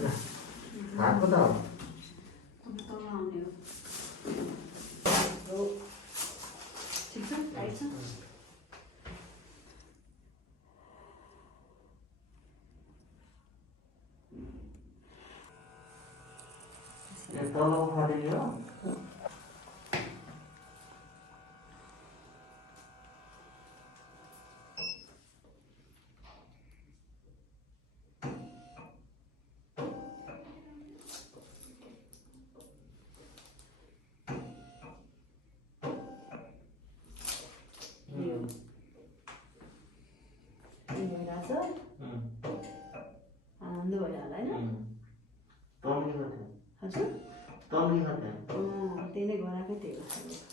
हात पो त अब तल आउने हो ठिक छ टाइट छ यो तल फाटेको हो आनन्द भयो होला होइन तल्किएको थियो हजुर तल्किएको थियो त्यही नै गराएकै थियो